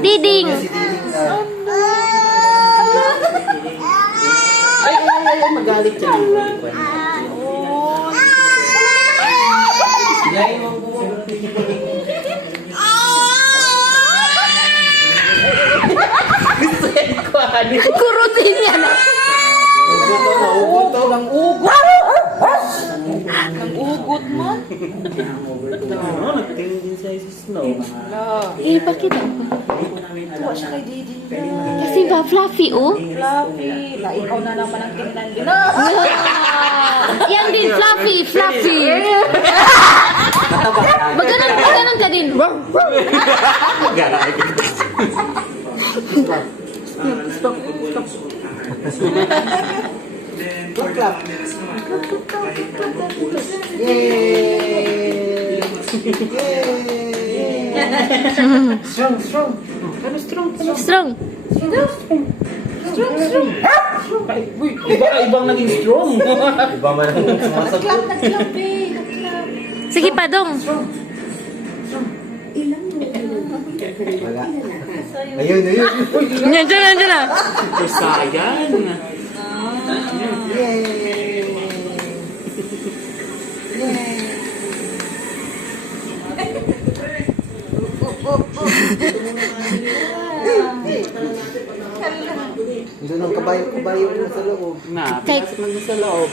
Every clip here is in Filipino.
Diding! Ay, magalit siya. Kurutin yan! Ugot lang ugot. Ang ugot mo. Nagtingin din siya si Snow. Eh, bakit? Tuwa siya kay Didi. Kasi ba, fluffy, oh? Fluffy. Ikaw na naman ang tingnan din. Yan din, fluffy, fluffy. Maganon ka din. Clap. Yay! Strong, strong. Ano strong? Strong. Uy, ibang naging strong. Iba man ang Nag-clap eh. Nag-clap. Sige pa, dong. Wala. Ayun. Yan, dyan na. Sayang. Yay! Doon ang kabayo na sa loob.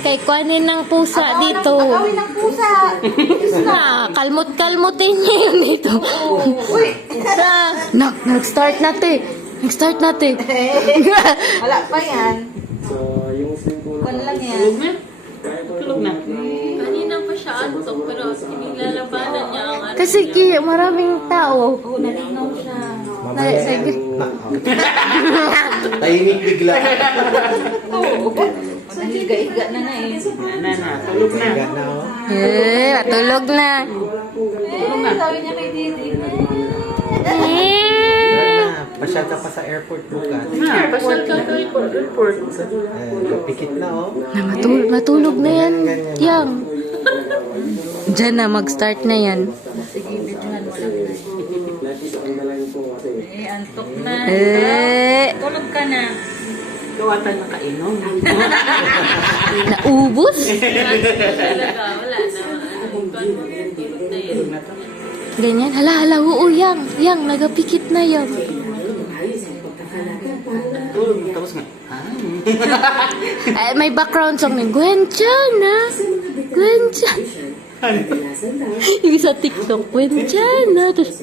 Kay kuhanin ng pusa dito. Agawin ng pusa. Kalmot-kalmutin niya yun dito. Nag-start natin. Wala pa yan. Kwan lang yan. Tulog na. Kanina pa siya antok pero inilalabanan niya ang ano. Kasi maraming tao. Oo, nalinaw siya. Sige. Tahimik bigla. Oo. Nahiga-higa na eh. Tulog na. Matulog na. Sabi niya kay Didi. Pasyal ka pa sa airport bukas. Pasyal ka kay airport. Pikit na oh. Matulog na yan. Yang. Diyan na, mag-start na yan. Sige, videohan mo lang. Antok na. Tulog ka na. Gawatan na kainom. Naubos? Talaga, wala na. Tulog na yun. Ganyan. Hala, oo, yang. Nagapikit na yang. Tapos nga. May background song ni Gwenchana. Yung sa TikTok, Gwenchana. Tapos,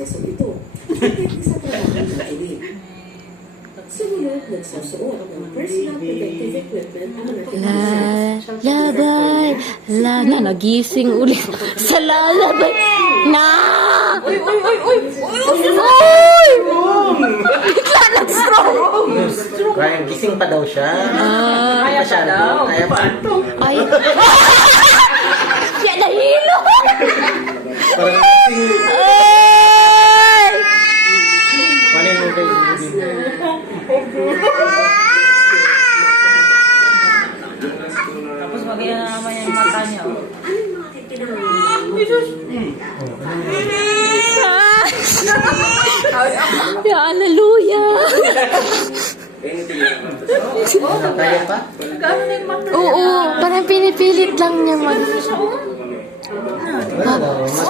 lalabay, nagising ulit sa lalabay. Uy! Bigla nag-strong. Kaya gising pa daw siya. Kaya pa daw. Kaya pa. Ay. Siya nahilo. Parang gising. Ay! Paano yung kayo? Tapos magyan na naman yung mata niya. Ya, hallelujah. Kaya pa? Gano'n na yung mata? Oo, parang pinipilit lang niya mag...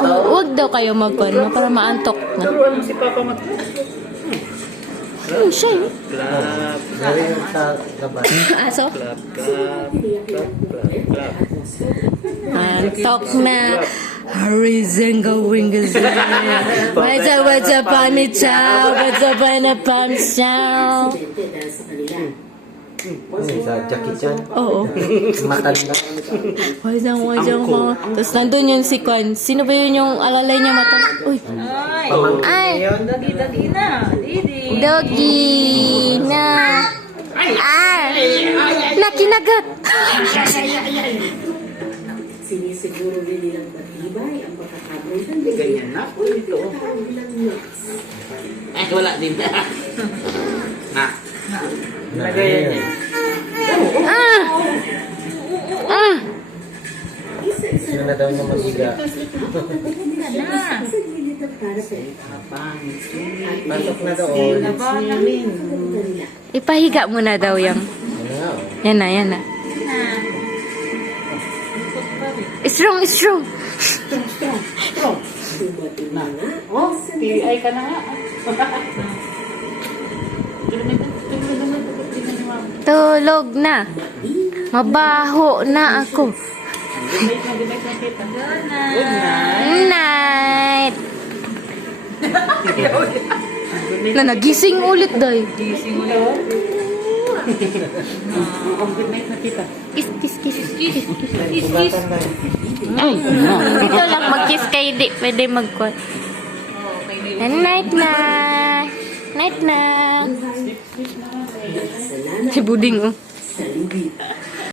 Huwag daw kayo magkano para maantok na. Turuan mo si Papa mag... Siya eh. Clap. Dari yung sa labas. Aso? Clap. Antok na. Harizinga winga zinga. What's up on the chow? What's up on the pump chow? Sa Jackie Chan. Oo. Matanda. What's up, Tapos nandun yung si Kwan. Sino ba yun yung alalay niya mata? Uy. Ay. Dagi-dagi na. Didi. Doggy na. Nakinagat. Sinisiguro rin nilang matibay ang pagkakaroon ng Ganyan na po ito. Ay, wala din. Lagayan niya. isa-isa Sino na daw niya mag-iga? Na. para sa Pasok na doon. Ipahiga mo na daw yung. Yan na, yan na. Strong, strong. dumating na nga. Oh, ay ka na nga. Tulog na. Mabaho na ako. Good Night. night. Na nagising ulit day. Gising mo na. Good night na kita. Kiss, kiss, kiss, kiss, kiss, kiss, kiss. Ay, ito lang mag-kiss kayo, di pwede mag-call. Night na. Night na. Si Buding, oh. Sa lubi.